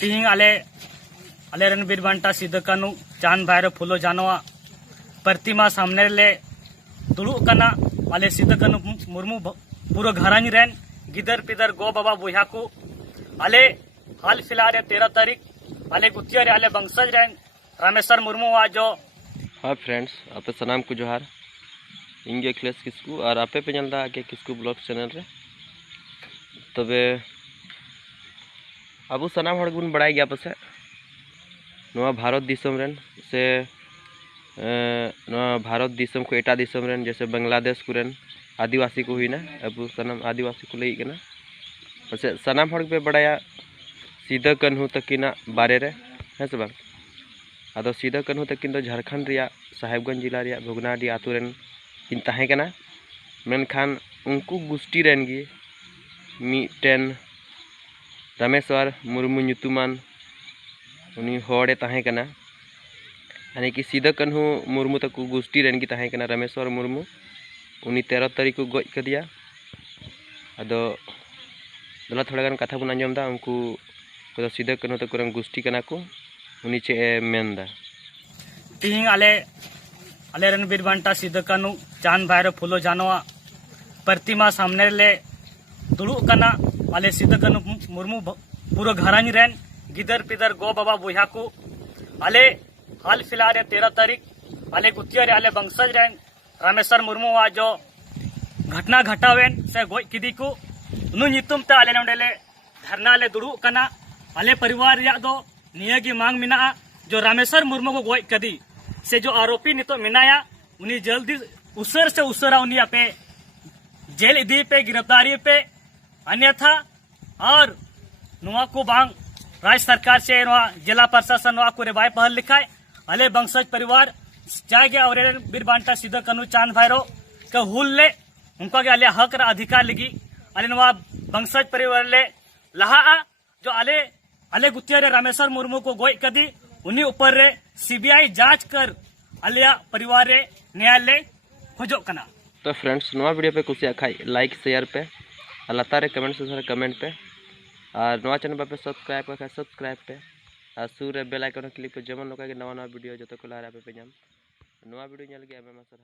तीन आले रणबीर बांटा सिदो कानू चांद भाईरो फुलो जानवा प्रतिमा सामने ले दुड़ुब कना आले सिदो कानू मुर्मू पूरा घरांज रेन गिदर पिदर गो बाबा बुहा को आले हाल फिलहाल 13 तारीख आले गुतिया रे आले बंसज रेन रामेश्वर मुर्मू जो। हाँ फ्रेंड्स, आपे सनाम को जोहार। इंगे अखिलेश किस्कू और आपे पे जल्दा आके किस्कू ब्लॉग चैनल रे तबे अबू सनाम हड़ गुन बड़ाई गया पसे नवा भारत दिसम रेन से नवा भारत दिसम को एटा दिसम रेन जैसे बांग्लादेश को रेन आदिवासी को हुई ना अबू सनाम आदिवासी को लई कना पसे सनाम हड़ पे बड़ाया सीधा कन्हू तकिना बारे रे है से बांग आदो सीधा कन्हू तकिन दो झारखंड रिया साहेबगंज जिला रिया भोगनाडी आतु रेन किन ताहे कना मेनखान उनको गुष्टी रेन गी मिटेन रामेश्वर मुर्मू ᱧᱩᱛᱩᱢᱟᱱ उनी होड़े ताहे कना यानी कि सीधा कन्हू मुर्मू तक गोष्ठी रेन की ताहे कना रामेश्वर मुर्मू उनी 13 तारीख को गज कदिया अदो दला थोड़ा गान कथा बन आंजमदा उनको को सीधा कन्हू तक गोष्ठी कना को उनी चे मेनदा तीन आले रणबीर बांटा सिदो कानू चांद भाईरो फुलो जानवा प्रतिमा सामने ले दुड़ुब कना आले सिदो कानू मुर्मू पूरा घरांज रेन गिदर पिदर गो बाबा बुहा को आले हाल फिलहाल 13 तारीख आले गुतिया रे आले बंसज रेन रामेश्वर मुर्मू जो घटना घटावेन से गोज किदी को उनु नितुम ते आले नोडेले धरना ले दुड़ुब कना आले परिवार रिया दो निया की मांग मिना जो रामेश्वर मुर्मू को गोज कदी से जो आरोपी नितो मिनाया उन्हीं जल्दी उसर से उसरा उन्हीं पे जेल इदी पे गिरफ्तारी पे अन्यथा और नुआ को बांग राज्य सरकार से जिला प्रशासन नुआ को रेबाई पहल लिखाए अले बंसज परिवार जाएगा और बीर बांटा सीधो कनु चांद भाईरो का हुल ले उनका के अले हक रा अधिकार लगी अले नुआ बंसज परिवार ले लहा जो अले गुतिया रे रामेश्वर मुर्मू को गोय कदी उन्हीं ऊपर रे सीबीआई जांच कर अलिया परिवार रे न्यायालय खोजो कना। तो फ्रेंड्स नवा वीडियो पे कुछ खाई लाइक शेयर पे लता रे कमेंट से कमेंट पे और नवा चैनल पे सब्सक्राइब कर सब्सक्राइब पे और सूर बेल आइकन क्लिक पे जेमन लोका के नवा वीडियो जतो को लारा पे जाम नवा वीडियो नेल के एम एम सर